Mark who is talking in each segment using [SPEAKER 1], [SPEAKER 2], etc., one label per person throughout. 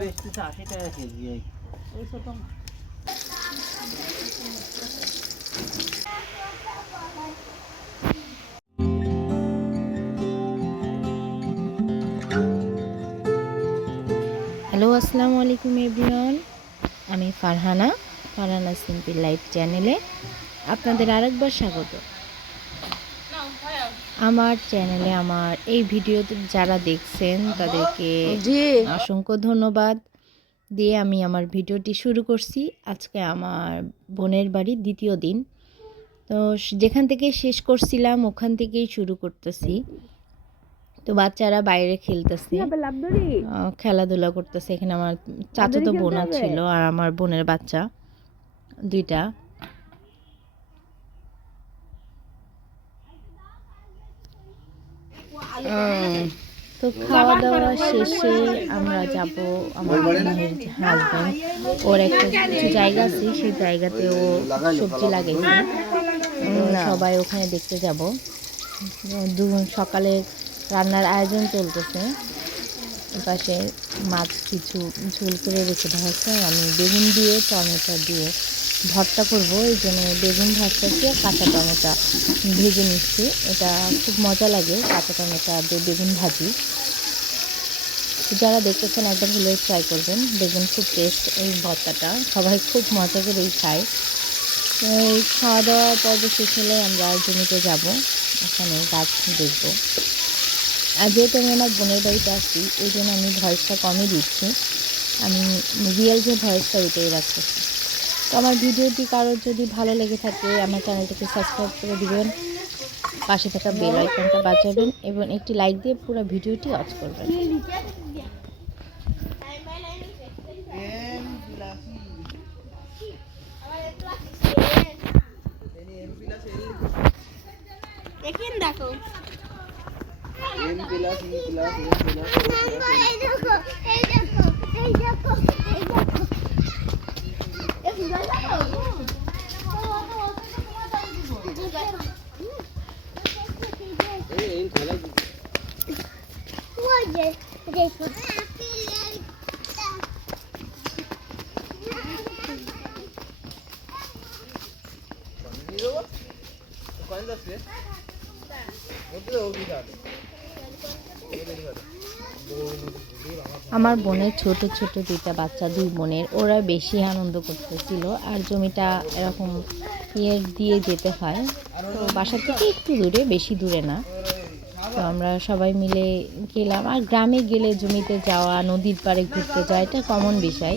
[SPEAKER 1] বেচতেছে আশি টাকা কেজি এই এই
[SPEAKER 2] হ্যালো আসসালামু আলাইকুম এভরিওয়ান আমি ফারহানা ফারহানা সিম্পল লাইফ চ্যানেলে আপনাদের আরেকবার স্বাগত। আমার চ্যানেলে আমার এই ভিডিওতে যারা দেখছেন তাদেরকে অসংখ্য ধন্যবাদ। দিয়ে আমি আমার ভিডিওটি শুরু করছি। আজকে আমার বোনের বাড়ির দ্বিতীয় দিন। তো যেখান থেকে শেষ করছিলাম ওখান থেকেই শুরু করতেছি। তো বাচ্চারা বাইরে খেলতেছে। খেলাধুলা করতেছে। এখানে আমার চাচাতো বোন ছিল আর আমার বোনের বাচ্চা দুইটা। তো খাওয়া দাওয়া শেষে আমরা যাব আমার হাজব্যান্ড ওর একটা কিছু জায়গা আছে সেই জায়গাতে ও সবজি লাগাইছে। সবাই ওখানে দেখতে যাব। দু সকালে রান্নার আয়োজন চলতেছে। পাশে মাছ কিছু ঝোল করে রেখে দেওয়া হচ্ছে আমি বেগুন দিয়ে টমেটো দিয়ে ভর্তা করব, এই জন্য বেগুন ভাজতেছি আর কাঁচা টমেটো। ভেজে নিচ্ছি, এটা খুব মজা লাগে, কাঁচা টমেটো দিয়ে বেগুন ভাজি। যারা দেখতেছেন একবার হলে ট্রাই করবেন, বেগুন খুব টেস্ট এই ভর্তাটা। সবাই খুব মজা করেই খায়। এই খাওয়া দাওয়া পর্ব শেষ হলে আমরা জমিতে যাব, ওখানে গাছ দেখব। আর যেহেতু আমি আমার বোনের বাড়িতে আসছি, এই জন্য আমি ভয়েসটা কমই দিচ্ছি। আমি রিয়েল যে ভয়েসটা ওইটাই রাখতেছি। তো আমার ভিডিওটি কারোর যদি ভালো লেগে থাকে আমার চ্যানেলটাকে সাবস্ক্রাইব করে দিবেন। পাশে থাকা বেল আইকনটা বাজাবেন এবং একটি লাইক দিয়ে পুরো ভিডিওটি ওয়াচ করবেন।
[SPEAKER 3] দেখিন দেখো।
[SPEAKER 1] M plus E plus M plus
[SPEAKER 3] এই দেখো এই দেখো এই দেখো এই দেখো এই দেখো
[SPEAKER 1] এই এই খেলা
[SPEAKER 3] ওই যে দেখো
[SPEAKER 1] কোন যাচ্ছে ওতে ওদি দাও
[SPEAKER 2] আমার বোনের ছোট ছোট দুইটা বাচ্চা, দুই বোনের। ওরা বেশি আনন্দ করতেছিল আর জমিটা এরকম ইয়ে দিয়ে যেতে হয়। তো বাসা থেকে একটু দূরে, বেশি দূরে না। তো আমরা সবাই মিলে গেলাম। আর গ্রামে গেলে জমিতে যাওয়া, নদীর পাড়ে ঘুরতে যাওয়া, এটা কমন বিষয়।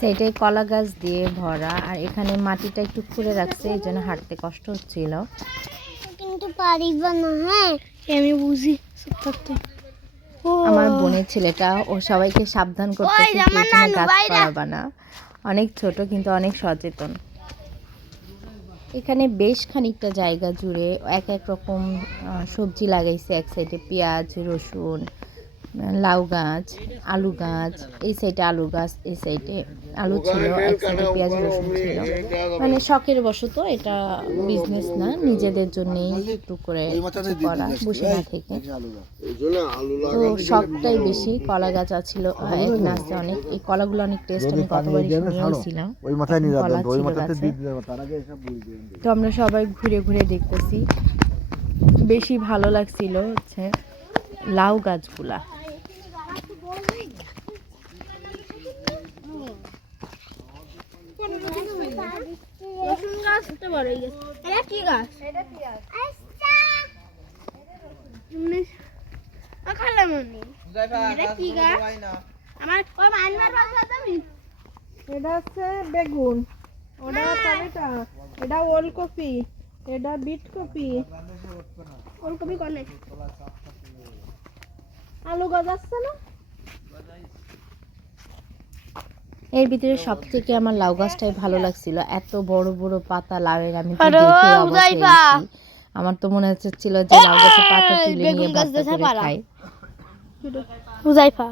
[SPEAKER 2] সাইডে কলা গাছ দিয়ে ভরা আর এখানে মাটিটা একটু খুঁড়ে রাখছে এই জন্য হাঁটতে কষ্ট হচ্ছিল।
[SPEAKER 3] কিন্তু পারিব না হ্যাঁ? আমি বুঝি
[SPEAKER 2] আমার বোনের ছেলেটা ও সবাইকে সাবধান
[SPEAKER 3] নানু,
[SPEAKER 2] গাছ। করাবা না। অনেক ছোট কিন্তু অনেক সচেতন। এখানে বেশ খানিকটা জায়গা জুড়ে এক এক রকম সবজি লাগাইছে এক সাইডে পেঁয়াজ রসুন লাউ গাছ আলু গাছ এই সাইডে আলু গাছ এই সাইডে আলু ছিল এক সাইডে পেঁয়াজ রসুন ছিল। মানে শখের বশত এটা বিজনেস না নিজেদের জন্যই একটু করে করা বসে না থেকে। তো শখটাই বেশি কলা গাছ আছিল এখানে আছে অনেক এই কলাগুলো অনেক টেস্ট আমি শুনিয়েছিলাম।
[SPEAKER 4] নিয়ে
[SPEAKER 2] কলা ছিল গাছে। তো আমরা সবাই ঘুরে ঘুরে দেখতেছি বেশি ভালো লাগছিল হচ্ছে লাউ গাছগুলা।
[SPEAKER 3] গাছ তো বড় হয়ে গেছে। এটা কি গাছ? এটা পেঁয়াজ আচ্ছা। খালাম আমি এটা কি গাছ? আমার ওই মাইনবার বাসা তুমি।
[SPEAKER 5] এটা হচ্ছে বেগুন।
[SPEAKER 4] ওটা টমেটো এটা ওলকপি। এটা বিট কপি
[SPEAKER 3] ওলকপি কনে।
[SPEAKER 4] আলু গাছ আসছে না
[SPEAKER 2] এর ভিতরে সব থেকে আমার লাউ গাছটাই ভালো লাগছিল। এত বড় বড় পাতা লাউয়ের আমি তো দেখে অবাক হয়ে আমার তো মনে হচ্ছিল যে লাউ গাছের পাতা তুলে নিয়ে করে খাই।
[SPEAKER 3] হুজাইফা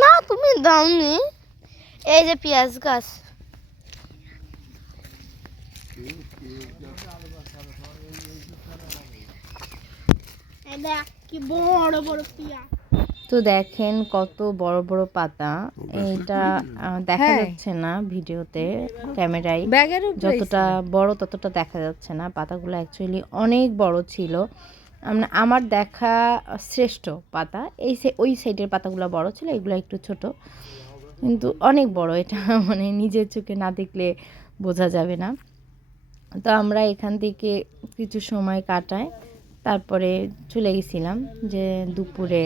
[SPEAKER 3] না তুমি দাওনি। এই যে পেঁয়াজ গাছ। কি বড় বড় পেঁয়াজ।
[SPEAKER 2] তো দেখেন কত বড় বড় পাতা। এটা দেখা
[SPEAKER 4] হ্যাঁ।
[SPEAKER 2] যাচ্ছে না ভিডিওতে ক্যামেরায়। যতটা বড় ততটা দেখা যাচ্ছে না। পাতাগুলো অ্যাকচুয়ালি অনেক বড় ছিল। আমার দেখা শ্রেষ্ঠ পাতা এই সে- ওই সাইডের পাতাগুলো বড় ছিল এগুলো একটু ছোট। কিন্তু অনেক বড় এটা মানে নিজের চোখে না দেখলে বোঝা যাবে না। তো আমরা এখান থেকে কিছু সময় কাটাই তারপরে চলে গেছিলাম যে দুপুরে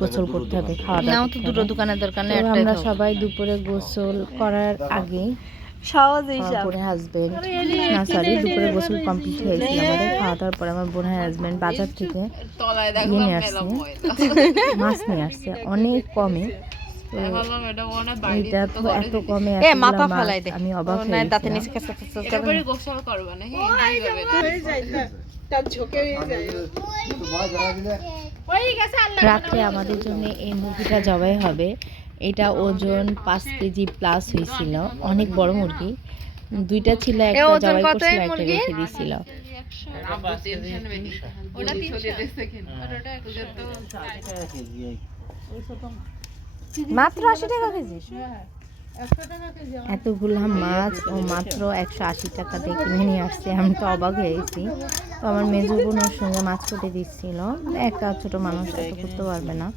[SPEAKER 2] গোসল করতে হবে খাওয়া দাওয়া তো দুটো
[SPEAKER 4] দোকানের দরকার
[SPEAKER 2] নেই আমরা সবাই দুপুরে গোসল করার আগে
[SPEAKER 4] সহজে
[SPEAKER 2] পরে হাজবেন্ড না সরি দুপুরে গোসল কমপ্লিট হয়েছিল আমাদের। খাওয়া দাওয়ার পরে আমার বোনের হাজবেন্ড বাজার থেকে নিয়ে আসছে। মাছ নিয়ে আসছে অনেক কমে আমি অবাক হয়ে রাত্রে আমাদের জন্য এই মুরগিটা জবাই হবে। এটা ওজন পাঁচ কেজি প্লাস হয়েছিল। অনেক বড় মুরগি। দুইটা ছিল একটা জবাই করছিল একটা? রেখে দিছিল। মাত্র আশি টাকা কেজি? এতগুলা মাছ ও মাত্র একশো আশি টাকা দিয়ে কিনে নিয়ে আসছে আমি তো অবাক হয়ে গেছি। তো আমার মেজু বোনের সঙ্গে মাছ কেটে দিচ্ছিল। একটা ছোট মানুষ এত করতে পারবে না।